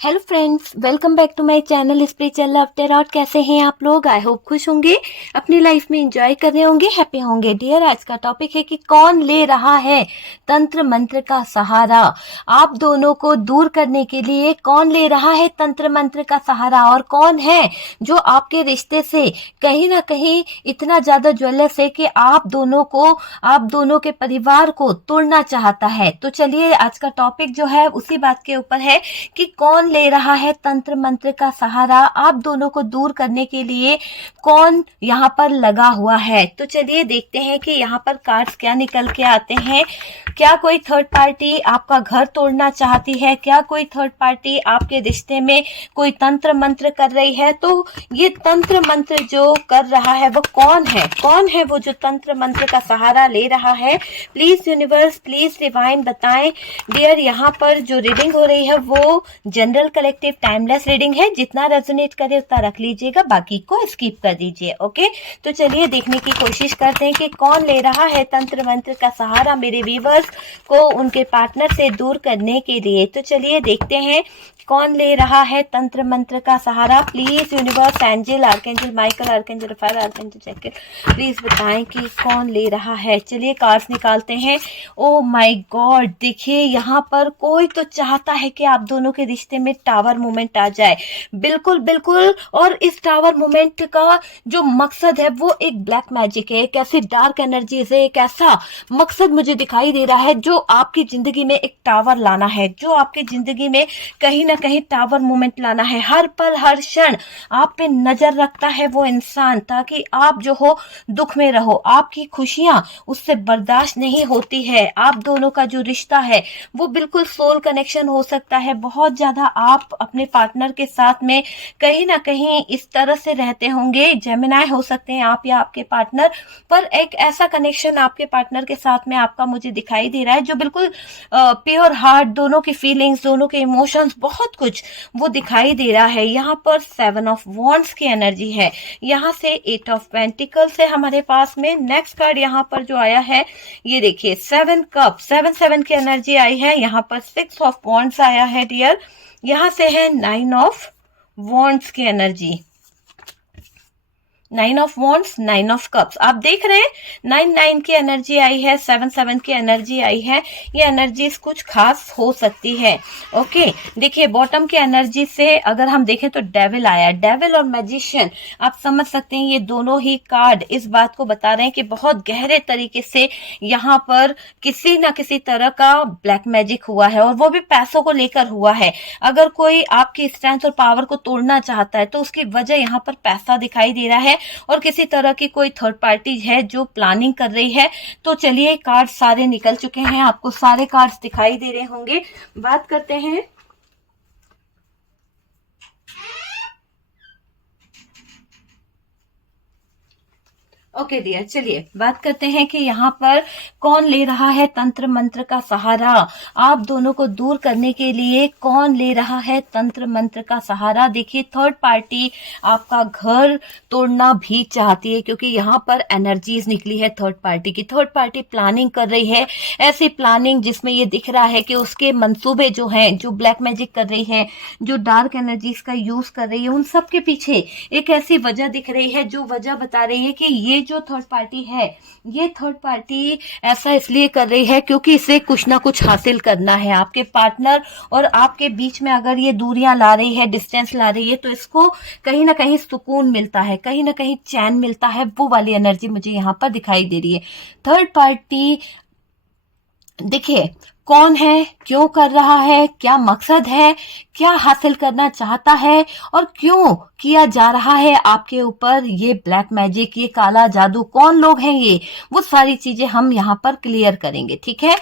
Hello friends, welcome back to my channel spiritual love tarot. कैसे हैं आप लोग? आई होप खुश होंगे, अपनी लाइफ में एंजॉय कर रहे होंगे, हैप्पी होंगे। डियर, आज का टॉपिक है कि कौन ले रहा है तंत्र मंत्र का सहारा। आप दोनों को दूर करने के लिए कौन ले रहा है तंत्र मंत्र का सहारा, और कौन है जो आपके रिश्ते से कहीं ना कहीं इतना ज्यादा ज्वेलस है कि आप दोनों के परिवार को तोड़ना चाहता है। तो चलिए, आज का टॉपिक जो है उसी बात के ऊपर है कि कौन ले रहा है तंत्र मंत्र का सहारा। आप दोनों को दूर करने के लिए कौन यहाँ पर लगा हुआ है। तो चलिए देखते हैं कि यहाँ पर कार्ड्स क्या निकल के आते हैं। क्या कोई थर्ड पार्टी आपका घर तोड़ना चाहती है? क्या कोई थर्ड पार्टी आपके रिश्ते में कोई तंत्र मंत्र कर रही है? तो ये तंत्र मंत्र जो कर रहा है वो कौन है? कौन है वो जो तंत्र मंत्र का सहारा ले रहा है? प्लीज यूनिवर्स, प्लीज डिवाइन बताएं। डियर, यहाँ पर जो रीडिंग हो रही है वो जनरल कलेक्टिव टाइमलेस रीडिंग है। जितना रेजोनेट करे उतना रख लीजिएगा, बाकी को स्किप कर दीजिए। ओके, तो चलिए देखने की कोशिश करते हैं कि कौन ले रहा है तंत्र मंत्र का सहारा मेरे व्यूवर्स को उनके पार्टनर से दूर करने के लिए। तो चलिए देखते हैं कौन ले रहा है तंत्र मंत्र का सहारा। Please universe, angel, archangel Michael, archangel Raphael, archangel Jakiel, please बताएं कि कौन ले रहा है। चलिए कार्ड्स निकालते हैं। ओ माय गॉड, देखिए यहाँ पर कोई तो चाहता है कि आप दोनों के रिश्ते में टावर मोमेंट आ जाए। बिल्कुल बिल्कुल। और इस टावर मोमेंट का जो मकसद है वो एक ब्लैक मैजिक है, एक ऐसी डार्क एनर्जी से एक ऐसा मकसद मुझे दिखाई दे रहा है जो आपकी जिंदगी में एक टावर लाना है, जो आपकी जिंदगी में कहीं ना कहीं टावर मोमेंट लाना है। हर पल हर क्षण आप पे नजर रखता है वो इंसान, ताकि आप जो हो दुख में रहो। आपकी खुशियां उससे बर्दाश्त नहीं होती है। आप दोनों का जो रिश्ता है वो बिल्कुल सोल कनेक्शन हो सकता है। बहुत ज्यादा आप अपने पार्टनर के साथ में कहीं ना कहीं इस तरह से रहते होंगे, जेमिनाई हो सकते हैं आप या आपके पार्टनर, पर एक ऐसा कनेक्शन आपके पार्टनर के साथ में आपका मुझे दिखाई दे रहा है जो बिल्कुल प्योर हार्ट, दोनों की फीलिंग्स, दोनों के इमोशंस, बहुत कुछ वो दिखाई दे रहा है। यहाँ पर 7 ऑफ वॉन्ड्स की एनर्जी है, यहाँ से 8 ऑफ पेंटिकल्स है हमारे पास में। नेक्स्ट कार्ड यहाँ पर जो आया है ये देखिए 7 कप, 7 की एनर्जी आई है। यहाँ पर 6 ऑफ वॉन्ड्स आया है डियर। यहाँ से है 9 ऑफ वॉन्ड्स की energy, 9 of wands, 9 of cups. आप देख रहे हैं 9 की एनर्जी आई है, 7 की एनर्जी आई है। ये एनर्जीज कुछ खास हो सकती है। ओके, देखिए बॉटम की एनर्जी से अगर हम देखें तो डेविल आया। डेविल और मैजिशियन, आप समझ सकते हैं ये दोनों ही कार्ड इस बात को बता रहे हैं कि बहुत गहरे तरीके से यहाँ पर किसी ना किसी तरह का ब्लैक मैजिक हुआ है, और वो भी पैसों को लेकर हुआ है। अगर कोई आपकी स्ट्रेंथ और पावर को तोड़ना चाहता है तो उसकी वजह यहाँ पर पैसा दिखाई दे रहा है, और किसी तरह की कोई थर्ड पार्टी है जो प्लानिंग कर रही है। तो चलिए, कार्ड सारे निकल चुके हैं, आपको सारे कार्ड्स दिखाई दे रहे होंगे। बात करते हैं ओके डियर, चलिए बात करते हैं कि यहाँ पर कौन ले रहा है तंत्र मंत्र का सहारा। आप दोनों को दूर करने के लिए कौन ले रहा है तंत्र मंत्र का सहारा। देखिए थर्ड पार्टी आपका घर तोड़ना भी चाहती है, क्योंकि यहाँ पर एनर्जीज निकली है थर्ड पार्टी की। थर्ड पार्टी प्लानिंग कर रही है, ऐसी प्लानिंग जिसमें ये दिख रहा है कि उसके मंसूबे जो हैं, जो ब्लैक मैजिक कर रही है, जो डार्क एनर्जीज का यूज कर रही है, उन सब के पीछे एक ऐसी वजह दिख रही है जो वजह बता रही है कि ये जो थर्ड पार्टी है, ये थर्ड पार्टी ऐसा इसलिए कर रही है क्योंकि इसे कुछ ना कुछ हासिल करना है। आपके पार्टनर और आपके बीच में अगर ये दूरियां ला रही है, डिस्टेंस ला रही है, तो इसको कहीं ना कहीं सुकून मिलता है, कहीं ना कहीं चैन मिलता है। वो वाली एनर्जी मुझे यहाँ पर दिखाई दे रही है। थर्ड पार्टी देखिए कौन है, क्यों कर रहा है, क्या मकसद है, क्या हासिल करना चाहता है, और क्यों किया जा रहा है आपके ऊपर ये ब्लैक मैजिक, ये काला जादू। कौन लोग हैं ये, वो सारी चीजें हम यहाँ पर क्लियर करेंगे, ठीक है।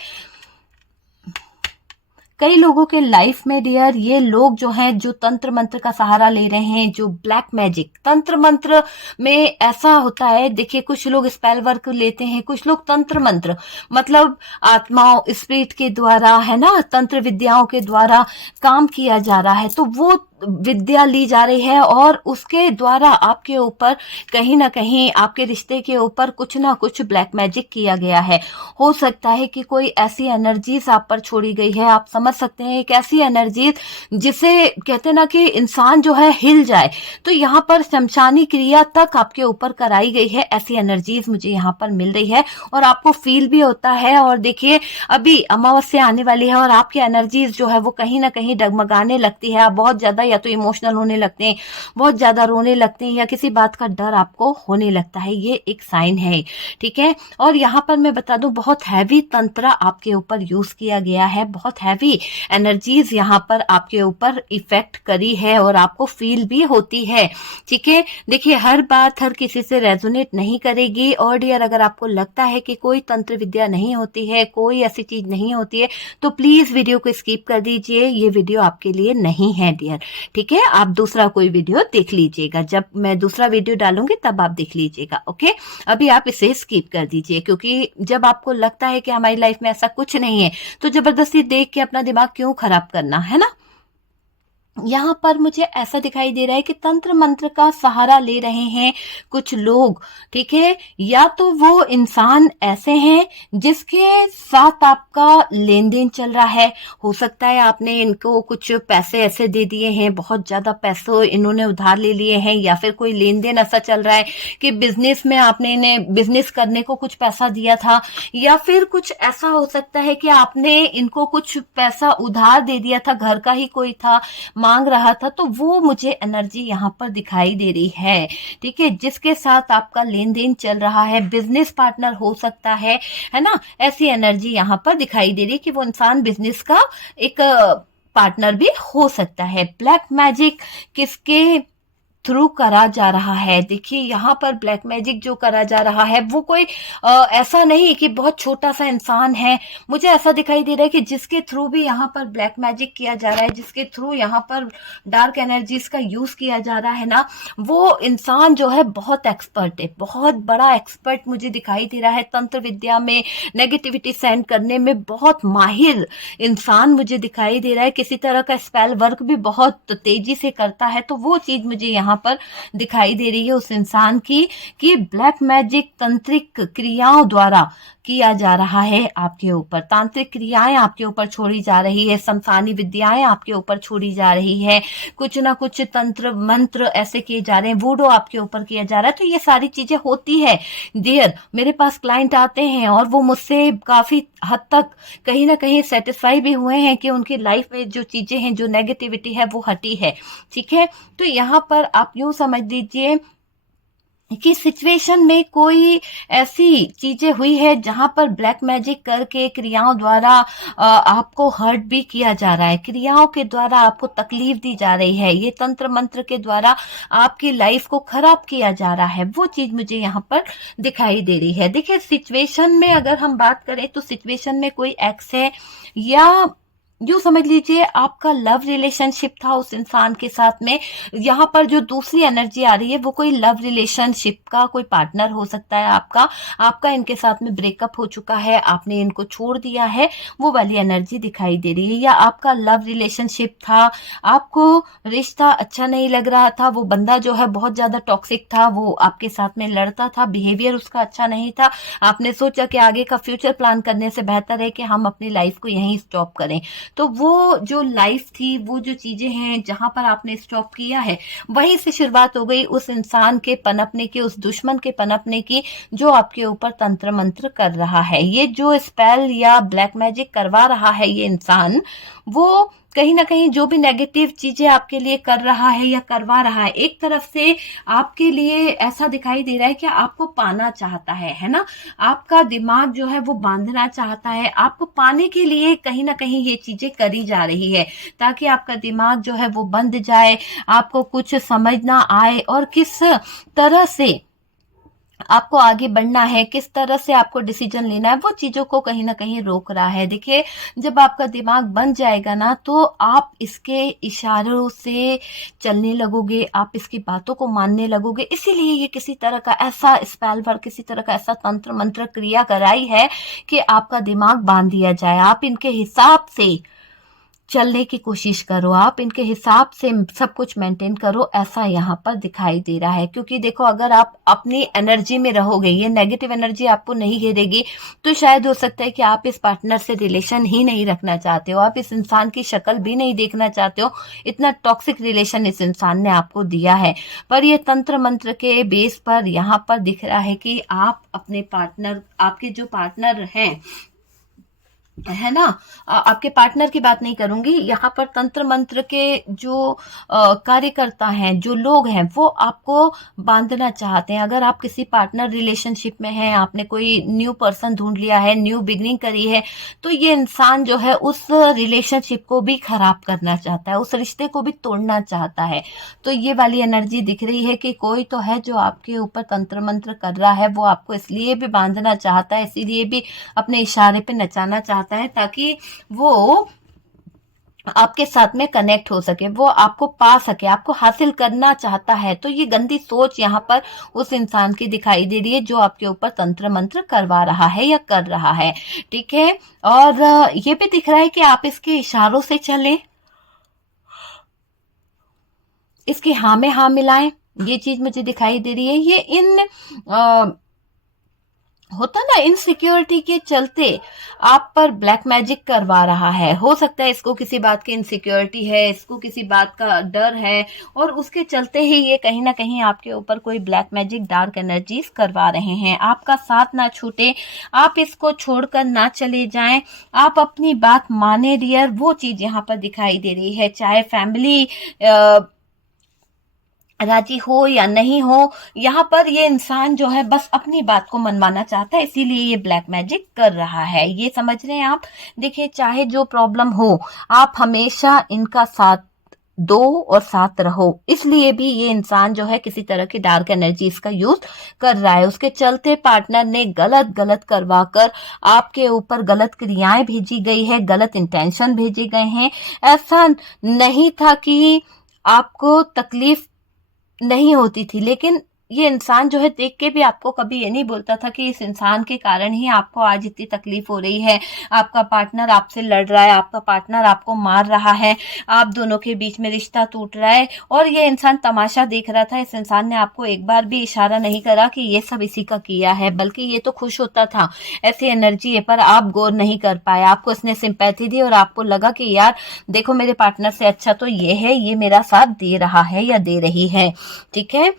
कई लोगों के लाइफ में डियर ये लोग जो हैं, जो तंत्र मंत्र का सहारा ले रहे हैं, जो ब्लैक मैजिक, तंत्र मंत्र में ऐसा होता है। देखिए कुछ लोग स्पेल वर्क लेते हैं, कुछ लोग तंत्र मंत्र मतलब आत्माओं, स्पिरिट के द्वारा, है ना, तंत्र विद्याओं के द्वारा काम किया जा रहा है। तो वो विद्या ली जा रही है और उसके द्वारा आपके ऊपर कहीं ना कहीं आपके रिश्ते के ऊपर कुछ ना कुछ ब्लैक मैजिक किया गया है। हो सकता है कि कोई ऐसी एनर्जीज आप पर छोड़ी गई है, आप समझ सकते हैं, एक ऐसी एनर्जी जिसे कहते हैं ना कि इंसान जो है हिल जाए, तो यहाँ पर शमशानी क्रिया तक आपके ऊपर कराई गई है। ऐसी एनर्जीज मुझे यहाँ पर मिल रही है और आपको फील भी होता है। और देखिए अभी अमावस्या आने वाली है और आपकी एनर्जीज जो है वो कहीं ना कहीं डगमगाने लगती है। आप बहुत ज्यादा या तो इमोशनल होने लगते हैं, बहुत ज्यादा रोने लगते हैं, या किसी बात का डर आपको होने लगता है। ये एक साइन है, ठीक है। और यहाँ पर मैं बता दूं, बहुत हैवी तंत्र आपके ऊपर यूज किया गया है, बहुत हैवी एनर्जीज यहाँ पर आपके ऊपर इफेक्ट करी है और आपको फील भी होती है, ठीक है। देखिए हर बात हर किसी से रेजोनेट नहीं करेगी। और डियर अगर आपको लगता है कि कोई तंत्र विद्या नहीं होती है, कोई ऐसी चीज नहीं होती है, तो प्लीज वीडियो को स्किप कर दीजिए। ये वीडियो आपके लिए नहीं है डियर, ठीक है। आप दूसरा कोई वीडियो देख लीजिएगा, जब मैं दूसरा वीडियो डालूंगी तब आप देख लीजिएगा, ओके। अभी आप इसे स्किप कर दीजिए, क्योंकि जब आपको लगता है कि हमारी लाइफ में ऐसा कुछ नहीं है तो जबरदस्ती देख के अपना दिमाग क्यों खराब करना, है ना। यहाँ पर मुझे ऐसा दिखाई दे रहा है कि तंत्र मंत्र का सहारा ले रहे हैं कुछ लोग, ठीक है। या तो वो इंसान ऐसे हैं जिसके साथ आपका लेन देन चल रहा है, हो सकता है आपने इनको कुछ पैसे ऐसे दे दिए हैं, बहुत ज्यादा पैसे इन्होंने उधार ले लिए हैं, या फिर कोई लेन देन ऐसा चल रहा है कि बिजनेस में आपने इन्हें बिजनेस करने को कुछ पैसा दिया था, या फिर कुछ ऐसा हो सकता है कि आपने इनको कुछ पैसा उधार दे दिया था, घर का ही कोई था मांग रहा था। तो वो मुझे एनर्जी यहाँ पर दिखाई दे रही है, ठीक है, जिसके साथ आपका लेन देन चल रहा है, बिजनेस पार्टनर हो सकता है ना। ऐसी एनर्जी यहाँ पर दिखाई दे रही है कि वो इंसान बिजनेस का एक पार्टनर भी हो सकता है। ब्लैक मैजिक किसके थ्रू करा जा रहा है, देखिए यहाँ पर ब्लैक मैजिक जो करा जा रहा है वो कोई ऐसा नहीं कि बहुत छोटा सा इंसान है। मुझे ऐसा दिखाई दे रहा है कि जिसके थ्रू भी यहाँ पर ब्लैक मैजिक किया जा रहा है, जिसके थ्रू यहाँ पर डार्क एनर्जीज का यूज किया जा रहा है ना, वो इंसान जो है बहुत एक्सपर्ट है, बहुत बड़ा एक्सपर्ट मुझे दिखाई दे रहा है। तंत्र विद्या में नेगेटिविटी सेंड करने में बहुत माहिर इंसान मुझे दिखाई दे रहा है, किसी तरह का स्पेल वर्क भी बहुत तेजी से करता है। तो वो चीज मुझे यहाँ पर दिखाई दे रही है उस इंसान की, कि ब्लैक मैजिक तंत्रिक क्रियाओं द्वारा किया जा रहा है आपके ऊपर, तांत्रिक क्रियाएं आपके ऊपर छोड़ी जा रही है, शमशानी विद्याएं आपके ऊपर छोड़ी जा रही है, कुछ ना कुछ तंत्र मंत्र ऐसे किए जा रहे हैं, वूडो आपके ऊपर किया जा रहा है। तो ये सारी चीजें होती है डियर। मेरे पास क्लाइंट आते हैं और वो मुझसे काफी हद तक कहीं ना कहीं सेटिस्फाई भी हुए हैं कि उनकी लाइफ में जो चीजें हैं, जो नेगेटिविटी है वो हटी है, ठीक है। तो यहाँ पर आप यूं समझ लीजिए कि सिचुएशन में कोई ऐसी चीजें हुई है जहां पर ब्लैक मैजिक करके क्रियाओं द्वारा आपको हर्ट भी किया जा रहा है, क्रियाओं के द्वारा आपको तकलीफ दी जा रही है, ये तंत्र मंत्र के द्वारा आपकी लाइफ को खराब किया जा रहा है। वो चीज मुझे यहाँ पर दिखाई दे रही है। देखिए सिचुएशन में अगर हम बात करें तो सिचुएशन में कोई एक्स है, या यूं समझ लीजिए आपका लव रिलेशनशिप था उस इंसान के साथ में। यहाँ पर जो दूसरी एनर्जी आ रही है वो कोई लव रिलेशनशिप का कोई पार्टनर हो सकता है आपका इनके साथ में ब्रेकअप हो चुका है, आपने इनको छोड़ दिया है, वो वाली एनर्जी दिखाई दे रही है। या आपका लव रिलेशनशिप था, आपको रिश्ता अच्छा नहीं लग रहा था, वो बंदा जो है बहुत ज्यादा टॉक्सिक था, वो आपके साथ में लड़ता था, बिहेवियर उसका अच्छा नहीं था, आपने सोचा कि आगे का फ्यूचर प्लान करने से बेहतर है कि हम अपनी लाइफ को यहीं स्टॉप करें। तो वो जो लाइफ थी, वो जो चीजें हैं जहां पर आपने स्टॉप किया है, वहीं से शुरुआत हो गई उस इंसान के पनपने की, उस दुश्मन के पनपने की जो आपके ऊपर तंत्र मंत्र कर रहा है। ये जो स्पेल या ब्लैक मैजिक करवा रहा है ये इंसान, वो कहीं ना कहीं जो भी नेगेटिव चीजें आपके लिए कर रहा है या करवा रहा है, एक तरफ से आपके लिए ऐसा दिखाई दे रहा है कि आपको पाना चाहता है ना, आपका दिमाग जो है वो बांधना चाहता है, आपको पाने के लिए कहीं ना कहीं ये चीजें करी जा रही है, ताकि आपका दिमाग जो है वो बंध जाए, आपको कुछ समझ ना आए और किस तरह से आपको आगे बढ़ना है, किस तरह से आपको डिसीजन लेना है, वो चीजों को कहीं ना कहीं रोक रहा है। देखिए जब आपका दिमाग बन जाएगा ना, तो आप इसके इशारों से चलने लगोगे, आप इसकी बातों को मानने लगोगे। इसीलिए ये किसी तरह का ऐसा स्पेल वर्क, किसी तरह का ऐसा तंत्र मंत्र क्रिया कराई है कि आपका दिमाग बांध दिया जाए, आप इनके हिसाब से चलने की कोशिश करो, आप इनके हिसाब से सब कुछ मेंटेन करो, ऐसा यहाँ पर दिखाई दे रहा है। क्योंकि देखो, अगर आप अपनी एनर्जी में रहोगे, ये नेगेटिव एनर्जी आपको नहीं घेरेगी, तो शायद हो सकता है कि आप इस पार्टनर से रिलेशन ही नहीं रखना चाहते हो, आप इस इंसान की शक्ल भी नहीं देखना चाहते हो, इतना टॉक्सिक रिलेशन इस इंसान ने आपको दिया है। पर ये तंत्र मंत्र के बेस पर यहाँ पर दिख रहा है कि आप अपने पार्टनर, आपके जो पार्टनर हैं, है ना, आपके पार्टनर की बात नहीं करूंगी, यहाँ पर तंत्र मंत्र के जो कार्यकर्ता हैं, जो लोग हैं, वो आपको बांधना चाहते हैं। अगर आप किसी पार्टनर रिलेशनशिप में हैं, आपने कोई न्यू पर्सन ढूंढ लिया है, न्यू बिगनिंग करी है, तो ये इंसान जो है उस रिलेशनशिप को भी खराब करना चाहता है, उस रिश्ते को भी तोड़ना चाहता है। तो ये वाली एनर्जी दिख रही है कि कोई तो है जो आपके ऊपर तंत्र मंत्र कर रहा है, वो आपको इसलिए भी बांधना चाहता है, इसीलिए भी अपने इशारे पे नचाना चाहता है, ताकि वो आपके साथ में कनेक्ट हो सके, वो आपको पा सके, आपको हासिल करना चाहता है। तो ये गंदी सोच यहाँ पर उस इंसान की दिखाई दे रही है जो आपके ऊपर तंत्र मंत्र करवा रहा है या कर रहा है, ठीक है। और ये भी दिख रहा है कि आप इसके इशारों से चले, इसके हाँ में हाँ मिलाएं, ये चीज मुझे दिखाई दे रही है। ये होता ना, इनसिक्योरिटी के चलते आप पर ब्लैक मैजिक करवा रहा है। हो सकता है इसको किसी बात की इनसिक्योरिटी है, इसको किसी बात का डर है, और उसके चलते ही ये कहीं ना कहीं आपके ऊपर कोई ब्लैक मैजिक, डार्क एनर्जीज करवा रहे हैं। आपका साथ ना छूटे, आप इसको छोड़कर ना चले जाएं, आप अपनी बात माने डियर, वो चीज यहाँ पर दिखाई दे रही है। चाहे फैमिली राजी हो या नहीं हो, यहाँ पर ये इंसान जो है बस अपनी बात को मनवाना चाहता है, इसीलिए ये ब्लैक मैजिक कर रहा है। ये समझ रहे हैं आप। देखिए, चाहे जो प्रॉब्लम हो, आप हमेशा इनका साथ दो और साथ रहो, इसलिए भी ये इंसान जो है किसी तरह की डार्क एनर्जीज का यूज कर रहा है। उसके चलते पार्टनर ने गलत गलत करवा कर आपके ऊपर गलत क्रियाएं भेजी गई है, गलत इंटेंशन भेजे गए हैं। ऐसा नहीं था कि आपको तकलीफ नहीं होती थी, लेकिन ये इंसान जो है देख के भी आपको कभी ये नहीं बोलता था कि इस इंसान के कारण ही आपको आज इतनी तकलीफ हो रही है, आपका पार्टनर आपसे लड़ रहा है, आपका पार्टनर आपको मार रहा है, आप दोनों के बीच में रिश्ता टूट रहा है, और ये इंसान तमाशा देख रहा था। इस इंसान ने आपको एक बार भी इशारा नहीं करा कि ये सब इसी का किया है, बल्कि ये तो खुश होता था ऐसी एनर्जी है, पर आप गौर नहीं कर पाए। आपको इसने सिंपैथी दी और आपको लगा कि यार देखो, मेरे पार्टनर से अच्छा तो ये है, ये मेरा साथ दे रहा है या दे रही है, ठीक है।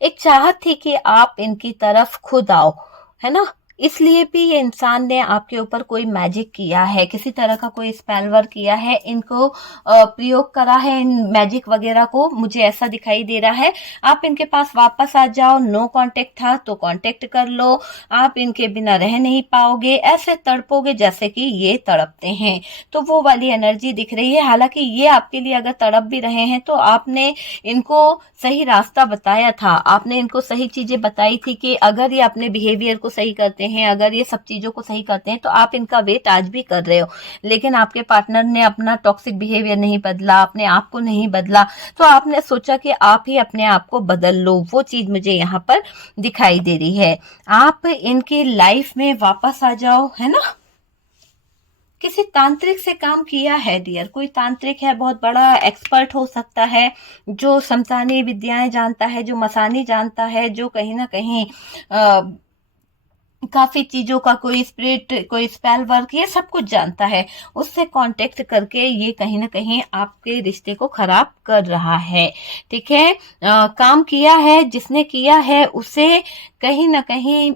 एक चाहत थी कि आप इनकी तरफ खुद आओ, है ना, इसलिए भी ये इंसान ने आपके ऊपर कोई मैजिक किया है, किसी तरह का कोई स्पेल वर्क किया है, इनको प्रयोग करा है, इन मैजिक वगैरह को, मुझे ऐसा दिखाई दे रहा है। आप इनके पास वापस आ जाओ, नो कांटेक्ट था तो कांटेक्ट कर लो, आप इनके बिना रह नहीं पाओगे, ऐसे तड़पोगे जैसे कि ये तड़पते हैं। तो वो वाली एनर्जी दिख रही है। हालांकि ये आपके लिए अगर तड़प भी रहे हैं तो आपने इनको सही रास्ता बताया था, आपने इनको सही चीजें बताई थी कि अगर ये अपने बिहेवियर को सही करते हैं, अगर ये सब चीजों को सही करते हैं, तो आप इनका वेट आज भी कर रहे हो। लेकिन आपके पार्टनर ने अपना टॉक्सिक बिहेवियर नहीं बदला, अपने आप को नहीं बदला, तो आपने सोचा कि आप ही अपने आप को बदल लो। वो चीज मुझे यहाँ पर दिखाई दे रही है। आप इनकी लाइफ में वापस आ जाओ, है ना। किसी तांत्रिक से काम किया है डियर, कोई तांत्रिक है, बहुत बड़ा एक्सपर्ट हो सकता है, जो शमशानी विद्याएं जानता है, जो मसानी जानता है, जो कहीं ना कहीं काफी चीजों का, कोई स्पिरिट, कोई स्पेल वर्क, ये सब कुछ जानता है। उससे कांटेक्ट करके ये कहीं ना कहीं आपके रिश्ते को खराब कर रहा है, ठीक है। काम किया है, जिसने किया है उसे कहीं ना कहीं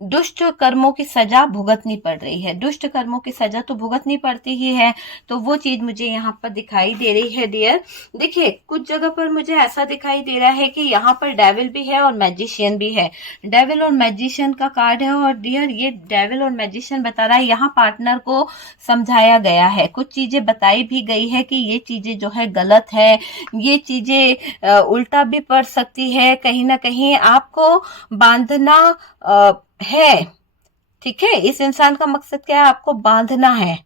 दुष्ट कर्मों की सजा भुगतनी पड़ रही है। दुष्ट कर्मों की सजा तो भुगतनी पड़ती ही है, तो वो चीज मुझे यहाँ पर दिखाई दे रही है डियर। देखिए, कुछ जगह पर मुझे ऐसा दिखाई दे रहा है कि यहाँ पर डेविल भी है और मैजिशियन भी है। डेविल और मैजिशियन का कार्ड है, और डियर ये डेविल और मैजिशियन बता रहा है यहाँ पार्टनर को समझाया गया है, कुछ चीजें बताई भी गई है कि ये चीजें जो है गलत है, ये चीजें उल्टा भी पड़ सकती है, कहीं ना कहीं आपको बांधना है, ठीक है। इस इंसान का मकसद क्या है, आपको बांधना है।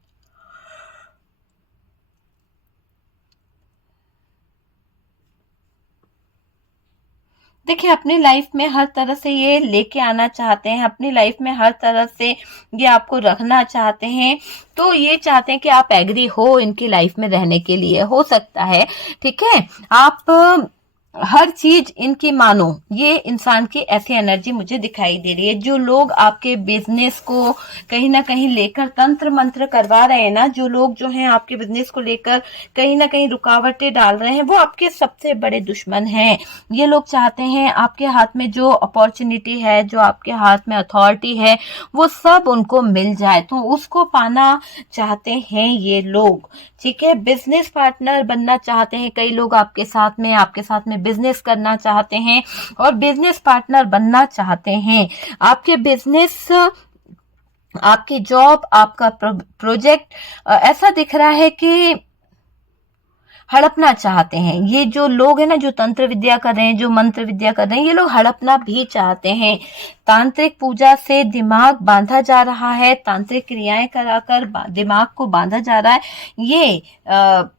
देखिए, अपनी लाइफ में हर तरह से ये लेके आना चाहते हैं, अपनी लाइफ में हर तरह से ये आपको रखना चाहते हैं। तो ये चाहते हैं कि आप एग्री हो इनकी लाइफ में रहने के लिए, हो सकता है, ठीक है। आप हर चीज इनकी मानो, ये इंसान की ऐसी एनर्जी मुझे दिखाई दे रही है। जो लोग आपके बिजनेस को कहीं ना कहीं लेकर तंत्र मंत्र करवा रहे हैं ना, जो लोग जो हैं आपके बिजनेस को लेकर कहीं ना कहीं रुकावटें डाल रहे हैं, वो आपके सबसे बड़े दुश्मन हैं। ये लोग चाहते हैं आपके हाथ में जो अपॉर्चुनिटी है, जो आपके हाथ में अथॉरिटी है, वो सब उनको मिल जाए, तो उसको पाना चाहते हैं ये लोग, ठीक है। बिजनेस पार्टनर बनना चाहते हैं कई लोग आपके साथ में बिजनेस करना चाहते हैं और बिजनेस पार्टनर बनना चाहते हैं। आपके बिजनेस, आपकी जॉब, आपका प्रोजेक्ट ऐसा दिख रहा है कि हड़पना चाहते हैं। ये जो लोग हैं ना, जो तंत्र विद्या कर रहे हैं, जो मंत्र विद्या कर रहे हैं, ये लोग हड़पना भी चाहते हैं। तांत्रिक पूजा से दिमाग बांधा जा रहा है, तांत्रिक क्रियाएं कराकर दिमाग को बांधा जा रहा है। ये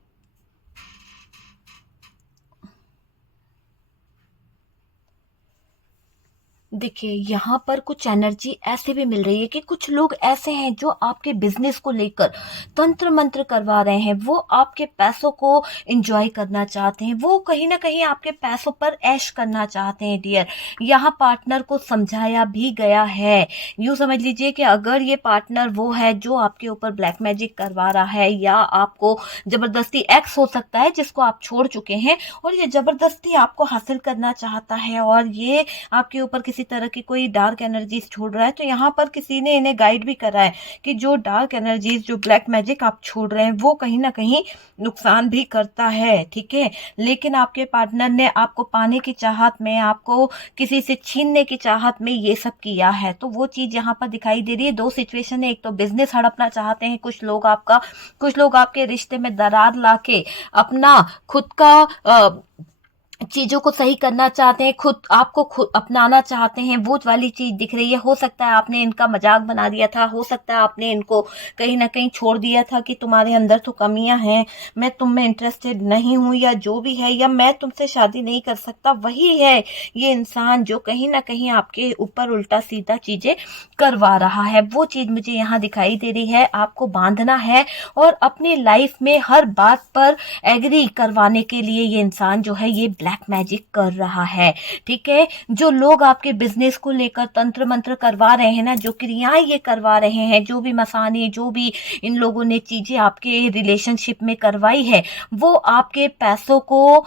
देखिए, यहाँ पर कुछ एनर्जी ऐसे भी मिल रही है कि कुछ लोग ऐसे हैं जो आपके बिजनेस को लेकर तंत्र मंत्र करवा रहे हैं। वो आपके पैसों को एंजॉय करना चाहते हैं, वो कहीं ना कहीं आपके पैसों पर ऐश करना चाहते हैं डियर। यहाँ पार्टनर को समझाया भी गया है। यूं समझ लीजिए कि अगर ये पार्टनर वो है जो आपके ऊपर ब्लैक मैजिक करवा रहा है, या आपको जबरदस्ती, एक्स हो सकता है जिसको आप छोड़ चुके हैं, और ये जबरदस्ती आपको हासिल करना चाहता है, और ये आपके ऊपर किसी तरह की कोई डार्क एनर्जीज छोड़ रहा है, तो यहाँ पर किसी ने इन्हें गाइड भी करा है कि जो डार्क एनर्जीज, जो ब्लैक मैजिक आप छोड़ रहे हैं, वो कहीं ना कहीं नुकसान भी करता है, ठीक है। लेकिन आपके पार्टनर ने आपको पाने की चाहत में, आपको किसी से छीनने की चाहत में ये सब किया है। तो वो चीज यहाँ पर दिखाई दे रही है। दो सिचुएशन है, एक तो बिजनेस हड़पना चाहते हैं कुछ लोग आपका, कुछ लोग आपके रिश्ते में दरार लाके अपना खुद का चीजों को सही करना चाहते हैं, खुद अपनाना चाहते हैं, वो वाली चीज दिख रही है। हो सकता है आपने इनका मजाक बना दिया था, हो सकता है आपने इनको कहीं ना कहीं छोड़ दिया था कि तुम्हारे अंदर तो कमियां हैं, मैं तुम में इंटरेस्टेड नहीं हूं, या जो भी है, या मैं तुमसे शादी नहीं कर सकता। वही है ये इंसान जो कहीं ना कहीं आपके ऊपर उल्टा सीधा चीजें करवा रहा है। वो चीज मुझे यहाँ दिखाई दे रही है। आपको बांधना है और अपनी लाइफ में हर बात पर एग्री करवाने के लिए ये इंसान जो है ये ब्लैक मैजिक कर रहा है, ठीक है। जो लोग आपके बिजनेस को लेकर तंत्र मंत्र करवा रहे हैं ना, जो क्रियाएं ये करवा रहे हैं, जो भी मसाने, जो भी इन लोगों ने चीजें आपके रिलेशनशिप में करवाई है, वो आपके पैसों को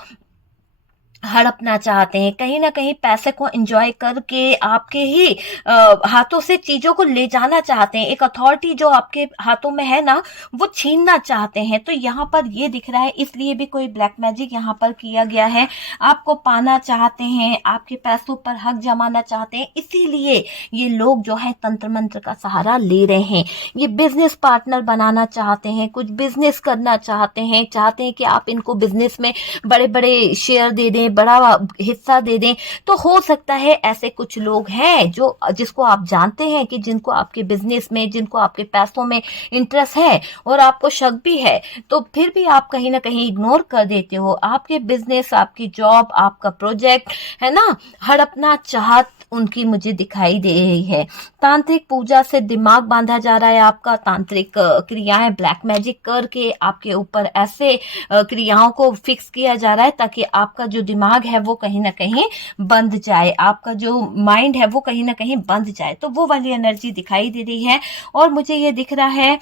हड़पना चाहते हैं। कहीं ना कहीं पैसे को एंजॉय करके आपके ही हाथों से चीजों को ले जाना चाहते हैं। एक अथॉरिटी जो आपके हाथों में है ना, वो छीनना चाहते हैं। तो यहाँ पर ये दिख रहा है, इसलिए भी कोई ब्लैक मैजिक यहाँ पर किया गया है। आपको पाना चाहते हैं, आपके पैसों पर हक जमाना चाहते हैं, इसीलिए ये लोग जो है तंत्र मंत्र का सहारा ले रहे हैं। ये बिजनेस पार्टनर बनाना चाहते हैं, कुछ बिजनेस करना चाहते हैं, कि आप इनको बिजनेस में बड़े बड़े शेयर दे दें, बड़ा हिस्सा दे दें। तो हो सकता है ऐसे कुछ लोग हैं जो, जिसको आप जानते हैं कि जिनको आपके बिजनेस में, जिनको आपके पैसों में इंटरेस्ट है, और आपको शक भी है, तो फिर भी आप कहीं ना कहीं इग्नोर कर देते हो। आपके बिजनेस, आपकी जॉब, आपका प्रोजेक्ट है ना, हड़पना चाहत उनकी मुझे दिखाई दे रही है। तांत्रिक पूजा से दिमाग बांधा जा रहा है आपका, तांत्रिक क्रियाएं ब्लैक मैजिक करके आपके ऊपर ऐसे क्रियाओं को फिक्स किया जा रहा है ताकि आपका जो दिमाग है वो कहीं ना कहीं बंद जाए, आपका जो माइंड है वो कहीं ना कहीं बंद जाए। तो वो वाली एनर्जी दिखाई दे रही है। और मुझे ये दिख रहा है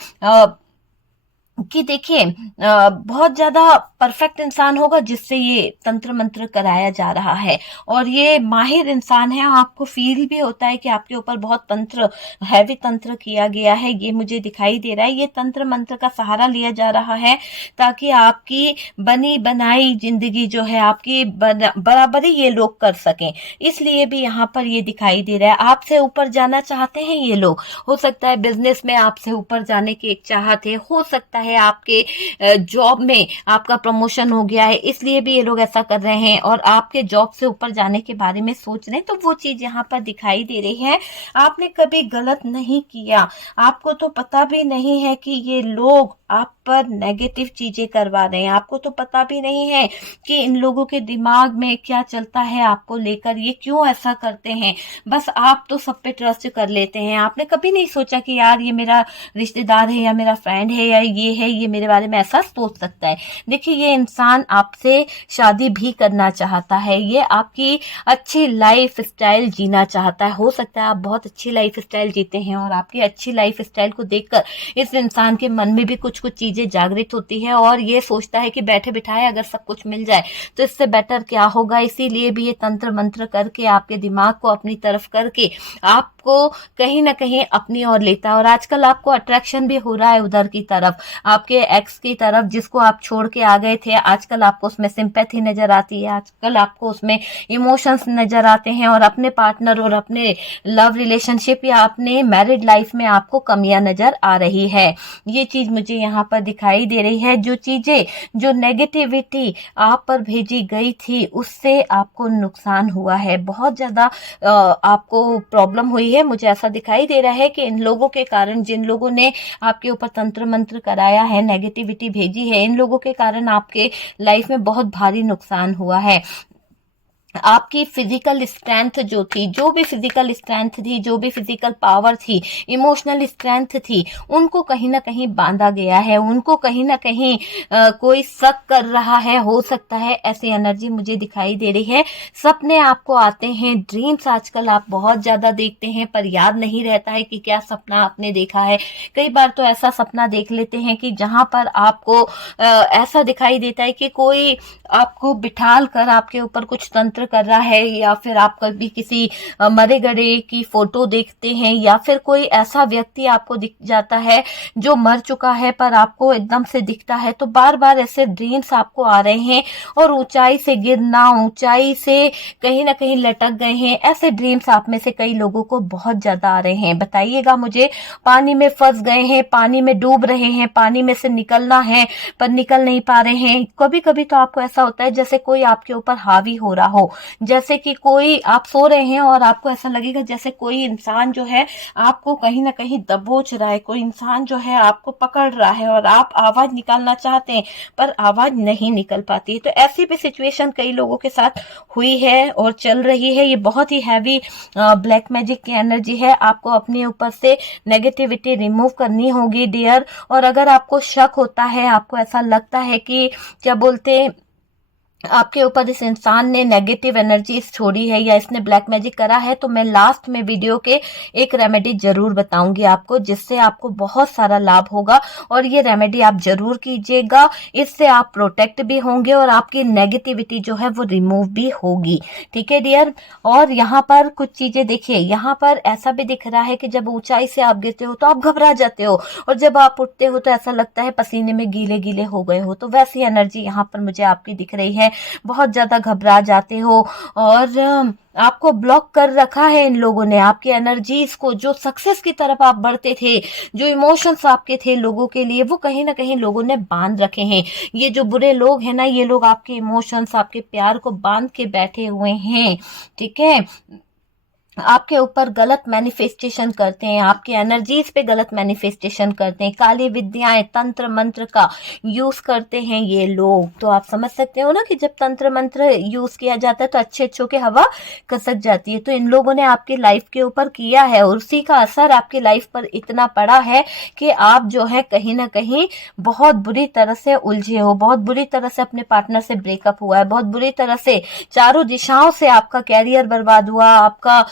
कि देखिए, बहुत ज्यादा परफेक्ट इंसान होगा जिससे ये तंत्र मंत्र कराया जा रहा है, और ये माहिर इंसान है। आपको फील भी होता है कि आपके ऊपर बहुत तंत्र, हैवी तंत्र किया गया है, ये मुझे दिखाई दे रहा है। ये तंत्र मंत्र का सहारा लिया जा रहा है ताकि आपकी बनी बनाई जिंदगी जो है, आपकी बराबरी ये लोग कर सकें, इसलिए भी यहाँ पर ये दिखाई दे रहा है। आपसे ऊपर जाना चाहते हैं ये लोग। हो सकता है बिजनेस में आपसे ऊपर जाने की एक चाहत है, हो सकता है आपके जॉब में आपका प्रमोशन हो गया है, इसलिए भी ये लोग ऐसा कर रहे हैं, और आपके जॉब से ऊपर जाने के बारे में सोच रहे हैं। तो वो चीज यहाँ पर दिखाई दे रही है। आपने कभी गलत नहीं किया, आपको तो पता भी नहीं है कि ये लोग आप पर नेगेटिव चीजें करवा रहे हैं। आपको तो पता भी नहीं है कि इन लोगों के दिमाग में क्या चलता है आपको लेकर, ये क्यों ऐसा करते हैं। बस आप तो सब पे ट्रस्ट कर लेते हैं। आपने कभी नहीं सोचा कि यार ये मेरा रिश्तेदार है या मेरा फ्रेंड है या ये है, ये मेरे बारे में ऐसा सोच सकता है। देखिए, ये इंसान आपसे शादी भी करना चाहता है, ये आपकी अच्छी लाइफ स्टाइल जीना चाहता है। हो सकता है आप बहुत अच्छी लाइफ स्टाइल जीते हैं और आपकी अच्छी लाइफ स्टाइल को देखकर इस इंसान के मन में भी कुछ कुछ चीजें जागृत होती है और ये सोचता है कि बैठे बिठाए अगर सब कुछ मिल जाए तो इससे बेटर क्या होगा। इसीलिए भी ये तंत्र मंत्र करके आपके दिमाग को अपनी तरफ करके आपको कहीं ना कहीं अपनी ओर लेता है। और आजकल आपको अट्रैक्शन भी हो रहा है उधर की तरफ, आपके एक्स की तरफ, जिसको आप छोड़ के आ गए थे। आजकल आपको उसमें सिंपैथी नजर आती है, आजकल आपको उसमें इमोशंस नजर आते हैं और अपने पार्टनर और अपने लव रिलेशनशिप या अपने मैरिड लाइफ में आपको कमियां नजर आ रही है। ये चीज मुझे यहाँ पर दिखाई दे रही है। जो चीजें, जो नेगेटिविटी आप पर भेजी गई थी उससे आपको नुकसान हुआ है, बहुत ज्यादा आपको प्रॉब्लम हुई है। मुझे ऐसा दिखाई दे रहा है कि इन लोगों के कारण, जिन लोगों ने आपके ऊपर तंत्र मंत्र कराया है, नेगेटिविटी भेजी है, इन लोगों के कारण आपके लाइफ में बहुत भारी नुकसान हुआ है। आपकी फिजिकल स्ट्रेंथ जो थी, जो भी फिजिकल स्ट्रेंथ थी, जो भी फिजिकल पावर थी, इमोशनल स्ट्रेंथ थी, उनको कहीं ना कहीं बांधा गया है, उनको कहीं ना कहीं कोई शक कर रहा है। हो सकता है ऐसी एनर्जी मुझे दिखाई दे रही है। सपने आपको आते हैं, ड्रीम्स आजकल आप बहुत ज्यादा देखते हैं पर याद नहीं रहता है कि क्या सपना आपने देखा है। कई बार तो ऐसा सपना देख लेते हैं कि जहां पर आपको ऐसा दिखाई देता है कि कोई आपको बिठाल कर आपके ऊपर कुछ तंत्र कर रहा है, या फिर आप कभी किसी मरे गड़े की फोटो देखते हैं, या फिर कोई ऐसा व्यक्ति आपको दिख जाता है जो मर चुका है पर आपको एकदम से दिखता है। तो बार बार ऐसे ड्रीम्स आपको आ रहे हैं और ऊंचाई से गिरना, ऊंचाई से कहीं ना कहीं लटक गए हैं, ऐसे ड्रीम्स आप में से कई लोगों को बहुत ज्यादा आ रहे हैं। बताइएगा मुझे, पानी में फंस गए हैं, पानी में डूब रहे हैं, पानी में से निकलना है पर निकल नहीं पा रहे हैं। कभी कभी तो आपको ऐसा होता है जैसे कोई आपके ऊपर हावी हो रहा हो, जैसे कि कोई, आप सो रहे हैं और आपको ऐसा लगेगा जैसे कोई इंसान जो है आपको कहीं ना कहीं दबोच रहा है, कोई इंसान जो है आपको पकड़ रहा है और आप आवाज निकालना चाहते हैं पर आवाज नहीं निकल पाती। तो ऐसी भी सिचुएशन कई लोगों के साथ हुई है और चल रही है। ये बहुत ही हैवी ब्लैक मैजिक की एनर्जी है। आपको अपने ऊपर से नेगेटिविटी रिमूव करनी होगी डियर। और अगर आपको शक होता है, आपको ऐसा लगता है कि क्या बोलते हैं, आपके ऊपर इस इंसान ने नेगेटिव एनर्जी छोड़ी है या इसने ब्लैक मैजिक करा है, तो मैं लास्ट में वीडियो के एक रेमेडी जरूर बताऊंगी आपको, जिससे आपको बहुत सारा लाभ होगा। और ये रेमेडी आप जरूर कीजिएगा, इससे आप प्रोटेक्ट भी होंगे और आपकी नेगेटिविटी जो है वो रिमूव भी होगी। ठीक है डियर। और यहाँ पर कुछ चीजें देखिए, यहाँ पर ऐसा भी दिख रहा है कि जब ऊंचाई से आप गिरते हो तो आप घबरा जाते हो और जब आप उठते हो तो ऐसा लगता है पसीने में गीले गीले हो गए हो। तो वैसी एनर्जी यहाँ पर मुझे आपकी दिख रही है, बहुत ज्यादा घबरा जाते हो और आपको ब्लॉक कर रखा है इन लोगों ने, आपकी एनर्जीज को। जो सक्सेस की तरफ आप बढ़ते थे, जो इमोशंस आपके थे लोगों के लिए, वो कहीं ना कहीं लोगों ने बांध रखे हैं। ये जो बुरे लोग हैं ना, ये लोग आपके इमोशंस, आपके प्यार को बांध के बैठे हुए हैं। ठीक है, आपके ऊपर गलत मैनिफेस्टेशन करते हैं, आपकी एनर्जीज पे गलत मैनिफेस्टेशन करते हैं, काली विद्याएं, तंत्र मंत्र का यूज करते हैं ये लोग। तो आप समझ सकते हो ना कि जब तंत्र मंत्र यूज किया जाता है तो अच्छे अच्छों की हवा खसक जाती है। तो इन लोगों ने आपकी लाइफ के ऊपर किया है और उसी का असर आपकी लाइफ पर इतना पड़ा है कि आप जो है कहीं ना कहीं बहुत बुरी तरह से उलझे हो, बहुत बुरी तरह से अपने पार्टनर से ब्रेकअप हुआ है, बहुत बुरी तरह से चारों दिशाओं से आपका कैरियर बर्बाद हुआ, आपका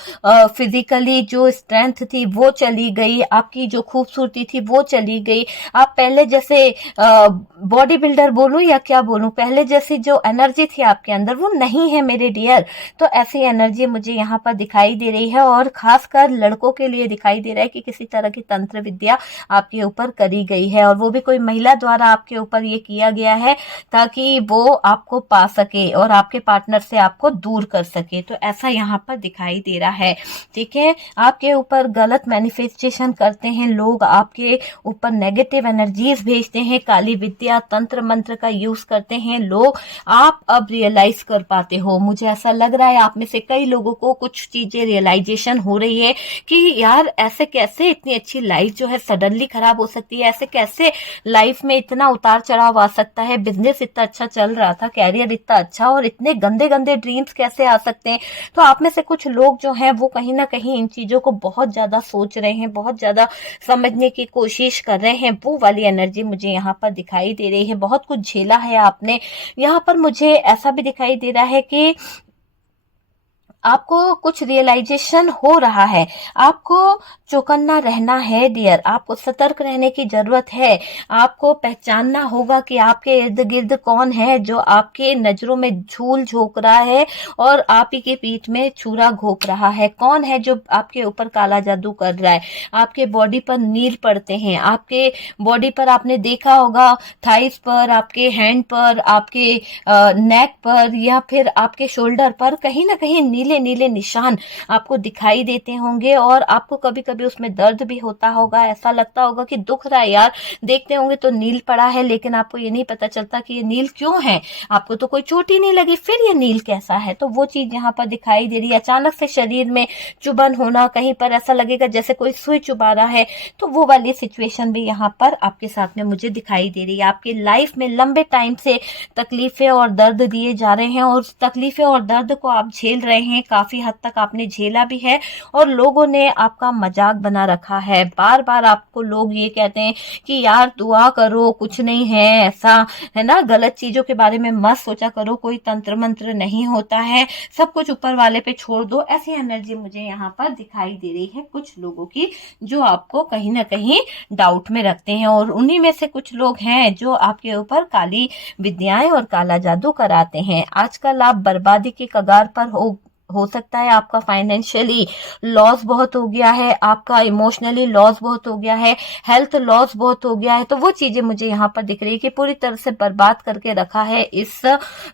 फिजिकली जो स्ट्रेंथ थी वो चली गई, आपकी जो खूबसूरती थी वो चली गई। आप पहले जैसे बॉडी बिल्डर बोलूं या क्या बोलूं, पहले जैसी जो एनर्जी थी आपके अंदर वो नहीं है मेरे डियर। तो ऐसी एनर्जी मुझे यहाँ पर दिखाई दे रही है और खासकर लड़कों के लिए दिखाई दे रहा है कि किसी तरह की तंत्र विद्या आपके ऊपर करी गई है और वो भी कोई महिला द्वारा आपके ऊपर ये किया गया है ताकि वो आपको पा सके और आपके पार्टनर से आपको दूर कर सके। तो ऐसा यहाँ पर दिखाई दे रहा है, ठीक है। आपके ऊपर गलत मैनिफेस्टेशन करते हैं लोग, आपके ऊपर नेगेटिव एनर्जीज भेजते हैं, काली विद्या तंत्र मंत्र का यूज करते हैं लोग। आप अब रियलाइज कर पाते हो, मुझे ऐसा लग रहा है आप में से कई लोगों को कुछ चीजें रियलाइजेशन हो रही है कि यार ऐसे कैसे इतनी अच्छी लाइफ जो है सडनली खराब हो सकती है, ऐसे कैसे लाइफ में इतना उतार चढ़ाव आ सकता है, बिजनेस इतना अच्छा चल रहा था, कैरियर इतना अच्छा, और इतने गंदे गंदे ड्रीम्स कैसे आ सकते हैं। तो आप में से कुछ लोग जो हैं वो कहीं ना कहीं इन चीजों को बहुत ज्यादा सोच रहे हैं, बहुत ज्यादा समझने की कोशिश कर रहे हैं। वो वाली एनर्जी मुझे यहाँ पर दिखाई दे रही है। बहुत कुछ झेला है आपने। यहाँ पर मुझे ऐसा भी दिखाई दे रहा है कि आपको कुछ रियलाइजेशन हो रहा है, आपको चौकन्ना रहना है डियर, आपको सतर्क रहने की जरूरत है। आपको पहचानना होगा कि आपके इर्द गिर्द कौन है जो आपके नजरों में झूल झोंक रहा है और आप ही के पीठ में छुरा घोंप रहा है। कौन है जो आपके ऊपर काला जादू कर रहा है। आपके बॉडी पर नील पड़ते हैं, आपके बॉडी पर आपने देखा होगा थाइस पर, आपके हैंड पर, आपके नेक पर या फिर आपके शोल्डर पर कहीं ना कहीं नीले नीले निशान आपको दिखाई देते होंगे और आपको कभी कभी उसमें दर्द भी होता होगा। ऐसा लगता होगा कि दुख रहा है यार, देखते होंगे तो नील पड़ा है, लेकिन आपको ये नहीं पता चलता कि ये नील क्यों है। आपको तो कोई चोट ही नहीं लगी, फिर ये नील कैसा है। तो वो चीज यहाँ पर दिखाई दे रही है। अचानक से शरीर में चुभन होना, कहीं पर ऐसा लगेगा जैसे कोई सुई चुभा रहा है, तो वो वाली सिचुएशन भी यहाँ पर आपके साथ में मुझे दिखाई दे रही है। आपकी लाइफ में लंबे टाइम से तकलीफें और दर्द दिए जा रहे हैं और उस तकलीफें और दर्द को आप झेल रहे हैं, काफी हद तक आपने झेला भी है और लोगों ने आपका मजाक बना रखा है। बार बार आपको लोग ये कहते हैं कि यार दुआ करो, कुछ नहीं है, ऐसा है ना, गलत चीजों के बारे में मत सोचा करो, कोई तंत्र मंत्र नहीं होता है, सब कुछ ऊपर वाले पे छोड़ दो। ऐसी एनर्जी मुझे यहाँ पर दिखाई दे रही है कुछ लोगों की, जो आपको कहीं ना कहीं डाउट में रखते हैं। और उन्हीं में से कुछ लोग हैं जो आपके ऊपर काली विद्याएं और काला जादू कराते हैं। आजकल आप बर्बादी के कगार पर हो सकता है आपका फाइनेंशियली लॉस बहुत हो गया है, आपका इमोशनली लॉस बहुत हो गया है, हेल्थ लॉस बहुत हो गया है। तो वो चीजें मुझे यहाँ पर दिख रही है कि पूरी तरह से बर्बाद करके रखा है इस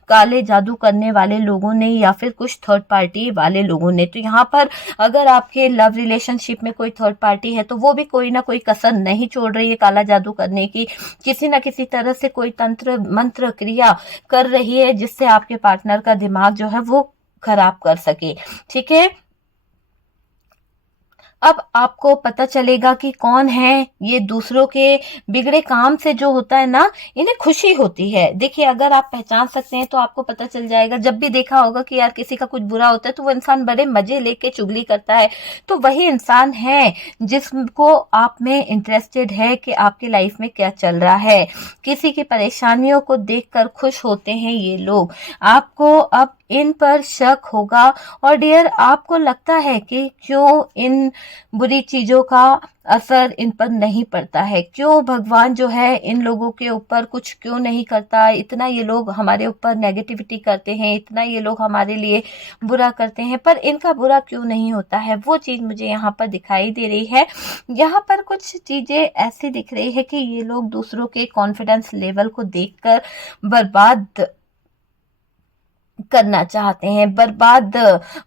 काले जादू करने वाले लोगों ने या फिर कुछ थर्ड पार्टी वाले लोगों ने। तो यहाँ पर अगर आपके लव रिलेशनशिप में कोई थर्ड पार्टी है तो वो भी कोई ना कोई कसर नहीं छोड़ रही है काला जादू करने की, किसी ना किसी तरह से कोई तंत्र मंत्र क्रिया कर रही है जिससे आपके पार्टनर का दिमाग जो है वो खराब कर सके, ठीक है। अब आपको पता चलेगा कि कौन है ये। दूसरों के बिगड़े काम से जो होता है ना, इन्हें खुशी होती है। देखिए अगर आप पहचान सकते हैं तो आपको पता चल जाएगा, जब भी देखा होगा कि यार किसी का कुछ बुरा होता है तो वो इंसान बड़े मजे लेके चुगली करता है, तो वही इंसान है जिसको आप में इंटरेस्टेड है कि आपकी लाइफ में क्या चल रहा है। किसी की परेशानियों को देखकर खुश होते हैं ये लोग। आपको अब इन पर शक होगा और डियर आपको लगता है कि क्यों इन बुरी चीजों का असर इन पर नहीं पड़ता है, क्यों भगवान जो है इन लोगों के ऊपर कुछ क्यों नहीं करता, इतना ये लोग हमारे ऊपर नेगेटिविटी करते हैं, इतना ये लोग हमारे लिए बुरा करते हैं, पर इनका बुरा क्यों नहीं होता है। वो चीज मुझे यहाँ पर दिखाई दे रही है। यहाँ पर कुछ चीजें ऐसी दिख रही है कि ये लोग दूसरों के कॉन्फिडेंस लेवल को देखकर बर्बाद करना चाहते हैं, बर्बाद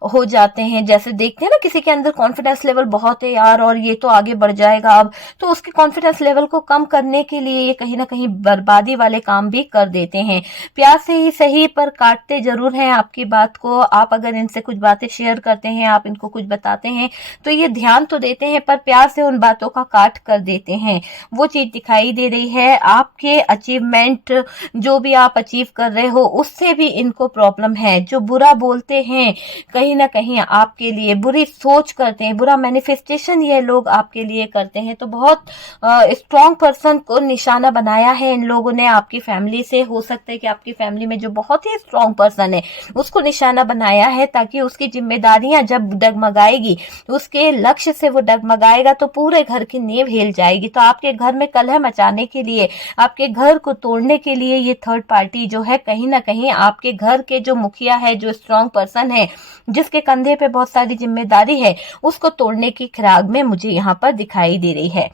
हो जाते हैं। जैसे देखते हैं ना किसी के अंदर कॉन्फिडेंस लेवल बहुत है यार और ये तो आगे बढ़ जाएगा अब, तो उसके कॉन्फिडेंस लेवल को कम करने के लिए ये कहीं ना कहीं बर्बादी वाले काम भी कर देते हैं। प्यार से ही सही पर काटते जरूर हैं आपकी बात को। आप अगर इनसे कुछ बातें शेयर करते हैं, आप इनको कुछ बताते हैं तो ये ध्यान तो देते हैं पर प्यार से उन बातों का काट कर देते हैं। वो चीज दिखाई दे रही है। आपके अचीवमेंट जो भी आप अचीव कर रहे हो उससे भी इनको प्रॉब्लम है। जो बुरा बोलते हैं, कहीं ना कहीं आपके लिए बुरी सोच करते हैं, बुरा मैनिफेस्टेशन ये लोग आपके लिए करते हैं। तो बहुत स्ट्रॉन्ग पर्सन को निशाना बनाया है इन लोगों ने। आपकी फैमिली से हो सकता है कि आपकी फैमिली में जो बहुत ही स्ट्रॉन्ग पर्सन है उसको निशाना बनाया है ताकि उसकी जिम्मेदारियां जब डगमगाएगी, उसके लक्ष्य से वो डगमगाएगा तो पूरे घर की नींव हिल जाएगी। तो आपके घर में कलह मचाने के लिए, आपके घर को तोड़ने के लिए ये थर्ड पार्टी जो है कहीं ना कहीं आपके घर के जो मुखिया है, जो स्ट्रॉन्ग पर्सन है, जिसके कंधे पे बहुत सारी जिम्मेदारी है, उसको तोड़ने की फिराक में मुझे यहाँ पर दिखाई दे रही है।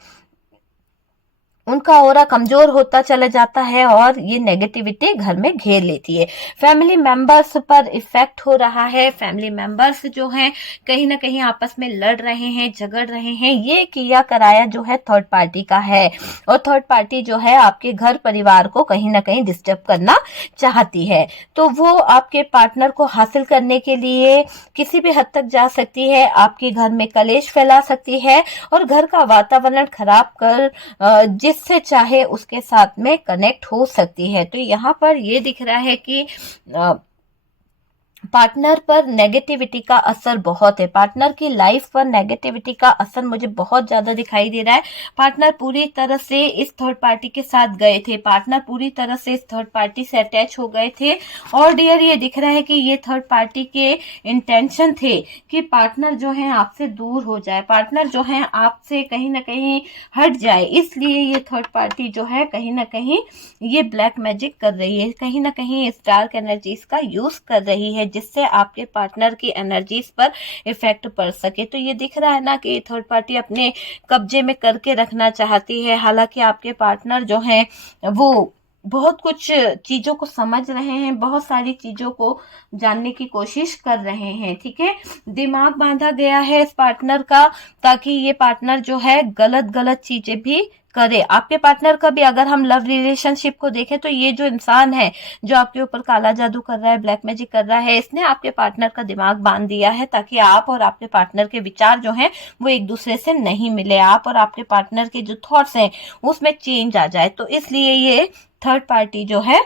उनका ऑरा कमजोर होता चला जाता है और ये नेगेटिविटी घर में घेर लेती है। फैमिली मेंबर्स पर इफेक्ट हो रहा है। फैमिली मेंबर्स जो हैं कहीं ना कहीं आपस में लड़ रहे हैं, झगड़ रहे हैं। ये किया कराया जो है थर्ड पार्टी का है और थर्ड पार्टी जो है आपके घर परिवार को कहीं ना कहीं डिस्टर्ब करना चाहती है। तो वो आपके पार्टनर को हासिल करने के लिए किसी भी हद तक जा सकती है, आपके घर में कलेश फैला सकती है और घर का वातावरण खराब कर जिससे चाहे उसके साथ में कनेक्ट हो सकती है। तो यहाँ पर ये दिख रहा है कि पार्टनर पर नेगेटिविटी का असर बहुत है। पार्टनर की लाइफ पर नेगेटिविटी का असर मुझे बहुत ज्यादा दिखाई दे रहा है। पार्टनर पूरी तरह से इस थर्ड पार्टी के साथ गए थे, पार्टनर पूरी तरह से इस थर्ड पार्टी से अटैच हो गए थे और डियर ये दिख रहा है कि ये थर्ड पार्टी के इंटेंशन थे कि पार्टनर जो है आपसे दूर हो जाए, पार्टनर जो है आपसे कहीं ना कहीं हट जाए। इसलिए ये थर्ड पार्टी जो है कहीं ना कहीं ये ब्लैक मैजिक कर रही है, कहीं ना कहीं इस डार्क एनर्जीज का यूज कर रही है जिससे आपके पार्टनर की एनर्जीज पर इफेक्ट पड़ सके। तो ये दिख रहा है ना कि थर्ड पार्टी अपने कब्जे में करके रखना चाहती है। हालांकि आपके पार्टनर जो है वो बहुत कुछ चीजों को समझ रहे हैं, बहुत सारी चीजों को जानने की कोशिश कर रहे हैं। ठीक है, दिमाग बांधा गया है इस पार्टनर का ताकि ये पार्टनर जो है गलत गलत चीजें भी करे। आपके पार्टनर का भी अगर हम लव रिलेशनशिप को देखें तो ये जो इंसान है जो आपके ऊपर काला जादू कर रहा है, ब्लैक मैजिक कर रहा है, इसने आपके पार्टनर का दिमाग बांध दिया है ताकि आप और आपके पार्टनर के विचार जो हैं वो एक दूसरे से नहीं मिले, आप और आपके पार्टनर के जो थॉट्स हैं उसमें चेंज आ जाए। तो इसलिए ये थर्ड पार्टी जो है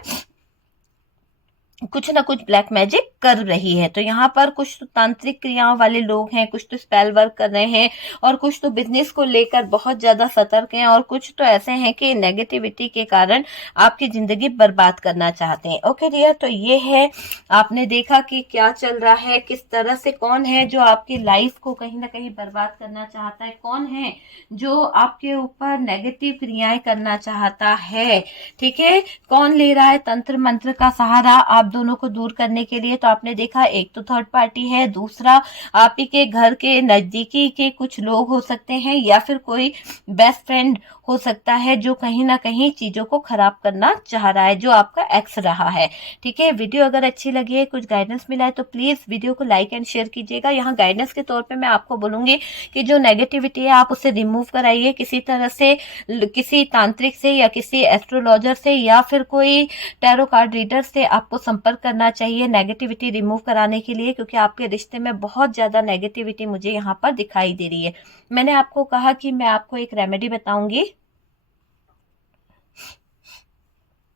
कुछ ना कुछ ब्लैक मैजिक कर रही है। तो यहाँ पर कुछ तो तांत्रिक क्रियाओं वाले लोग हैं, कुछ तो स्पेल वर्क कर रहे हैं और कुछ तो बिजनेस को लेकर बहुत ज्यादा सतर्क हैं और कुछ तो ऐसे हैं कि नेगेटिविटी के कारण आपकी जिंदगी बर्बाद करना चाहते हैं। ओके डियर, तो ये है, आपने देखा कि क्या चल रहा है, किस तरह से कौन है जो आपकी लाइफ को कहीं ना कहीं बर्बाद करना चाहता है, कौन है जो आपके ऊपर नेगेटिव क्रियाएं करना चाहता है। ठीक है, कौन ले रहा है तंत्र मंत्र का सहारा आप दोनों को दूर करने के लिए। तो आपने देखा एक तो थर्ड पार्टी है, दूसरा आप ही के घर के नजदीकी के कुछ लोग हो सकते हैं या फिर कोई बेस्ट फ्रेंड हो सकता है जो कहीं ना कहीं चीजों को खराब करना चाह रहा है, जो आपका एक्स रहा है। ठीक है, वीडियो अगर अच्छी लगी है, कुछ गाइडेंस मिला है तो प्लीज वीडियो को लाइक एंड शेयर कीजिएगा। यहाँ गाइडेंस के तौर पे मैं आपको बोलूंगी कि जो नेगेटिविटी है आप उसे रिमूव कराइए किसी तरह से, किसी तांत्रिक से या किसी एस्ट्रोलॉजर से या फिर कोई टैरो कार्ड रीडर से आपको संपर्क करना चाहिए नेगेटिविटी रिमूव कराने के लिए, क्योंकि आपके रिश्ते में बहुत ज्यादा नेगेटिविटी मुझे यहाँ पर दिखाई दे रही है। मैंने आपको कहा कि मैं आपको एक रेमेडी बताऊंगी,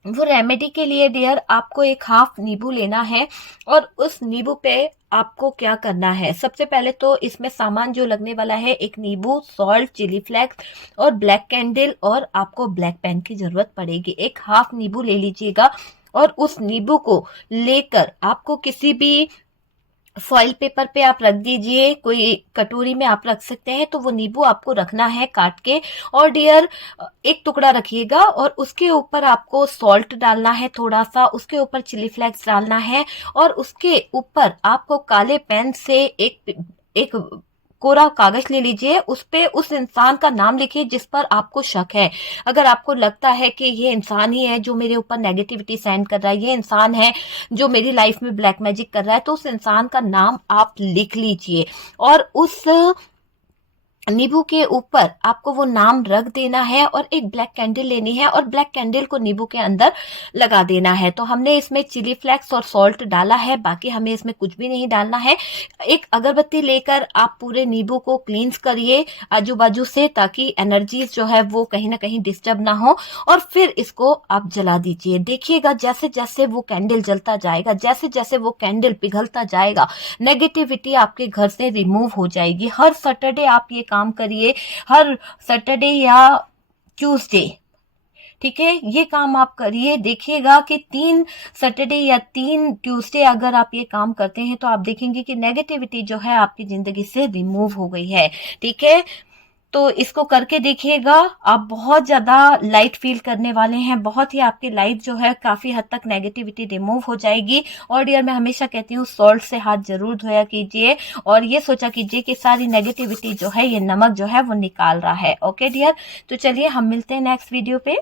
वो रेमेडी के लिए डियर आपको एक हाफ नींबू लेना है और उस नींबू पे आपको क्या करना है। सबसे पहले तो इसमें सामान जो लगने वाला है, एक नींबू, सॉल्ट, चिली फ्लेक्स और ब्लैक कैंडल और आपको ब्लैक पेन की जरूरत पड़ेगी। एक हाफ नींबू ले लीजिएगा और उस नींबू को लेकर आपको किसी भी फॉइल पेपर पे आप रख दीजिए, कोई कटोरी में आप रख सकते हैं। तो वो नींबू आपको रखना है काट के और डियर एक टुकड़ा रखिएगा और उसके ऊपर आपको सॉल्ट डालना है थोड़ा सा, उसके ऊपर चिली फ्लेक्स डालना है और उसके ऊपर आपको काले पेन से एक कोरा कागज ले लीजिए, उस पे उस इंसान का नाम लिखिए जिस पर आपको शक है। अगर आपको लगता है कि ये इंसान ही है जो मेरे ऊपर नेगेटिविटी सेंड कर रहा है, ये इंसान है जो मेरी लाइफ में ब्लैक मैजिक कर रहा है, तो उस इंसान का नाम आप लिख लीजिए और उस नींबू के ऊपर आपको वो नाम रख देना है और एक ब्लैक कैंडल लेनी है और ब्लैक कैंडल को नींबू के अंदर लगा देना है। तो हमने इसमें चिली फ्लेक्स और सॉल्ट डाला है, बाकी हमें इसमें कुछ भी नहीं डालना है। एक अगरबत्ती लेकर आप पूरे नींबू को क्लींस करिए आजू बाजू से, ताकि एनर्जीज जो है वो कहीं ना कहीं डिस्टर्ब ना हो और फिर इसको आप जला दीजिए। देखिएगा जैसे जैसे वो कैंडल जलता जाएगा, जैसे जैसे वो कैंडल पिघलता जाएगा, नेगेटिविटी आपके घर से रिमूव हो जाएगी। हर सैटरडे आप ये काम करिए, हर सैटरडे या ट्यूसडे। ठीक है, ये काम आप करिए, देखिएगा कि 3 सैटरडे या 3 ट्यूसडे अगर आप ये काम करते हैं तो आप देखेंगे कि नेगेटिविटी जो है आपकी जिंदगी से रिमूव हो गई है। ठीक है, तो इसको करके देखिएगा, आप बहुत ज़्यादा लाइट फील करने वाले हैं, बहुत ही आपकी लाइफ जो है काफ़ी हद तक नेगेटिविटी रिमूव हो जाएगी। और डियर मैं हमेशा कहती हूँ सॉल्ट से हाथ ज़रूर धोया कीजिए और ये सोचा कीजिए कि सारी नेगेटिविटी जो है, ये नमक जो है वो निकाल रहा है। ओके डियर, तो चलिए हम मिलते हैं नेक्स्ट वीडियो पे।